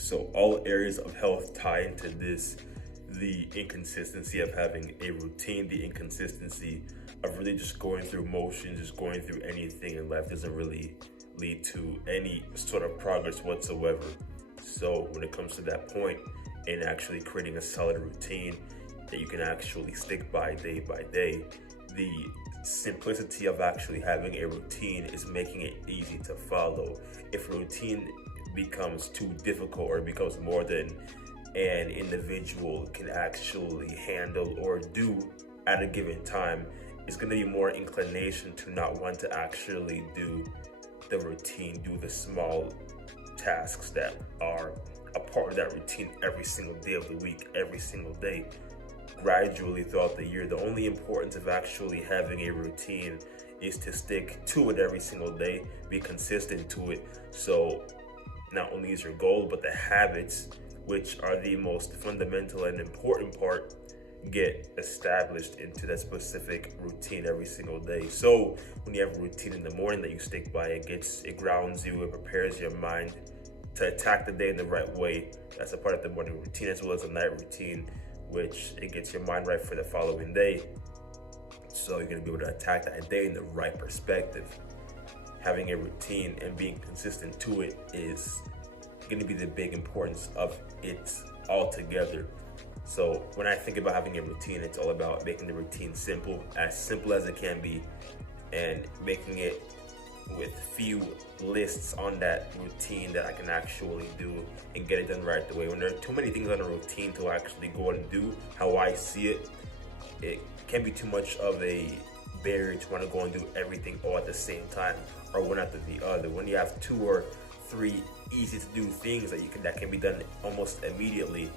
So all areas of health tie into this: the inconsistency of having a routine, the inconsistency of really just going through motions, just going through anything in life doesn't really lead to any sort of progress whatsoever. So when it comes to that point, in actually creating a solid routine that you can actually stick by day, the simplicity of actually having a routine is making it easy to follow. If a routine becomes too difficult or becomes more than an individual can actually handle or do at a given time, it's going to be more inclination to not want to actually do the routine, do the small tasks that are a part of that routine every single day of the week, every single day, gradually throughout the year. The only importance of actually having a routine is to stick to it every single day, be consistent to it. So not only is your goal, but the habits, which are the most fundamental and important part, get established into that specific routine every single day. So when you have a routine in the morning that you stick by, it grounds you, it prepares your mind to attack the day in the right way. That's a part of the morning routine, as well as the night routine, which it gets your mind right for the following day. So you're gonna be able to attack that day in the right perspective. Having a routine and being consistent to it is gonna be the big importance of it altogether. So when I think about having a routine, it's all about making the routine simple as it can be, and making it with few lists on that routine that I can actually do and get it done right away. When there are too many things on a routine to actually go and do, how I see it, it can be too much of a barrier to want to go and do everything all at the same time or one after the other. When you have 2 or 3 easy to do things that can be done almost immediately,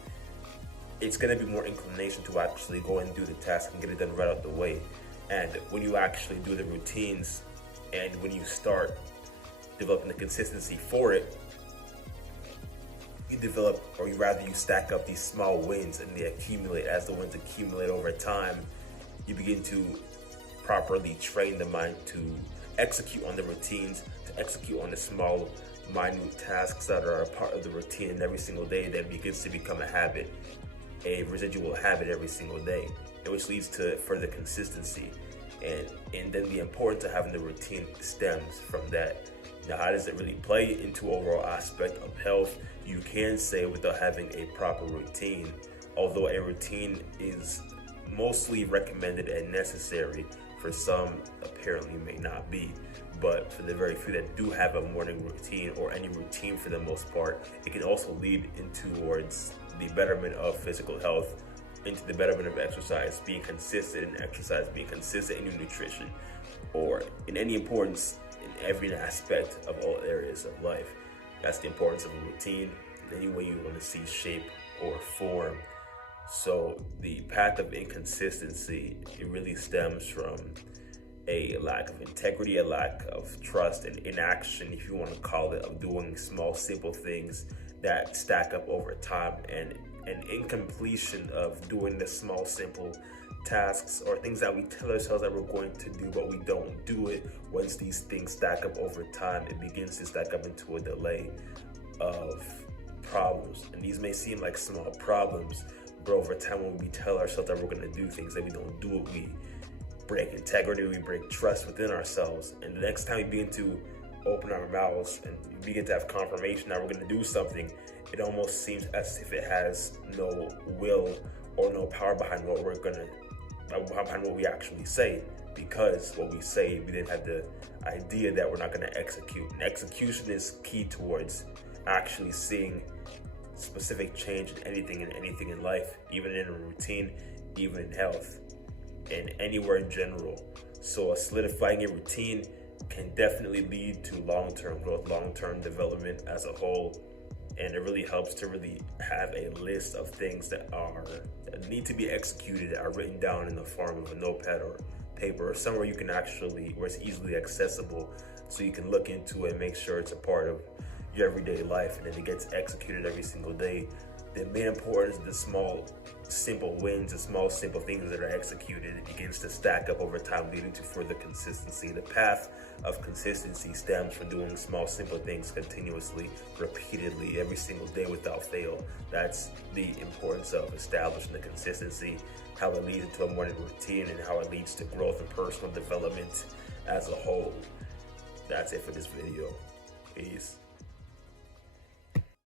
it's going to be more inclination to actually go and do the task and get it done right out the way. And when you actually do the routines, and when you start developing the consistency for it, you stack up these small wins, and they accumulate. As the wins accumulate over time, you begin to properly train the mind to execute on the routines, to execute on the small, minute tasks that are a part of the routine, and every single day that begins to become a habit, a residual habit every single day, which leads to further consistency. And then the importance of having the routine stems from that. Now, how does it really play into overall aspect of health? You can say, without having a proper routine, although a routine is mostly recommended and necessary, for some apparently may not be. But for the very few that do have a morning routine, or any routine for the most part, it can also lead towards the betterment of physical health, into the betterment of exercise, being consistent in exercise, being consistent in your nutrition, or in any importance in every aspect of all areas of life. That's the importance of a routine in any way you want to see shape or form. So the path of inconsistency, it really stems from a lack of integrity, a lack of trust, and inaction, if you want to call it, of doing small, simple things that stack up over time, and an incompletion of doing the small, simple tasks or things that we tell ourselves that we're going to do, but we don't do it. Once these things stack up over time, it begins to stack up into a delay of problems. And these may seem like small problems, but over time, when we tell ourselves that we're going to do things that we don't do it, we break integrity, we break trust within ourselves. And the next time we begin to open our mouths and we begin to have confirmation that we're going to do something, it almost seems as if it has no will or no power behind what behind what we actually say, because what we say, we then have the idea that we're not going to execute. And execution is key towards actually seeing specific change in anything in life, even in a routine, even in health, and anywhere in general. So solidifying a routine can definitely lead to long-term growth, long-term development as a whole. And it really helps to really have a list of things that need to be executed, that are written down in the form of a notepad or paper, or somewhere you can where it's easily accessible, so you can look into it and make sure it's a part of your everyday life, and then it gets executed every single day The main importance of the small, simple wins, the small, simple things that are executed, it begins to stack up over time, leading to further consistency. The path of consistency stems from doing small, simple things continuously, repeatedly, every single day without fail. That's the importance of establishing the consistency, how it leads into a morning routine, and how it leads to growth and personal development as a whole. That's it for this video. Peace.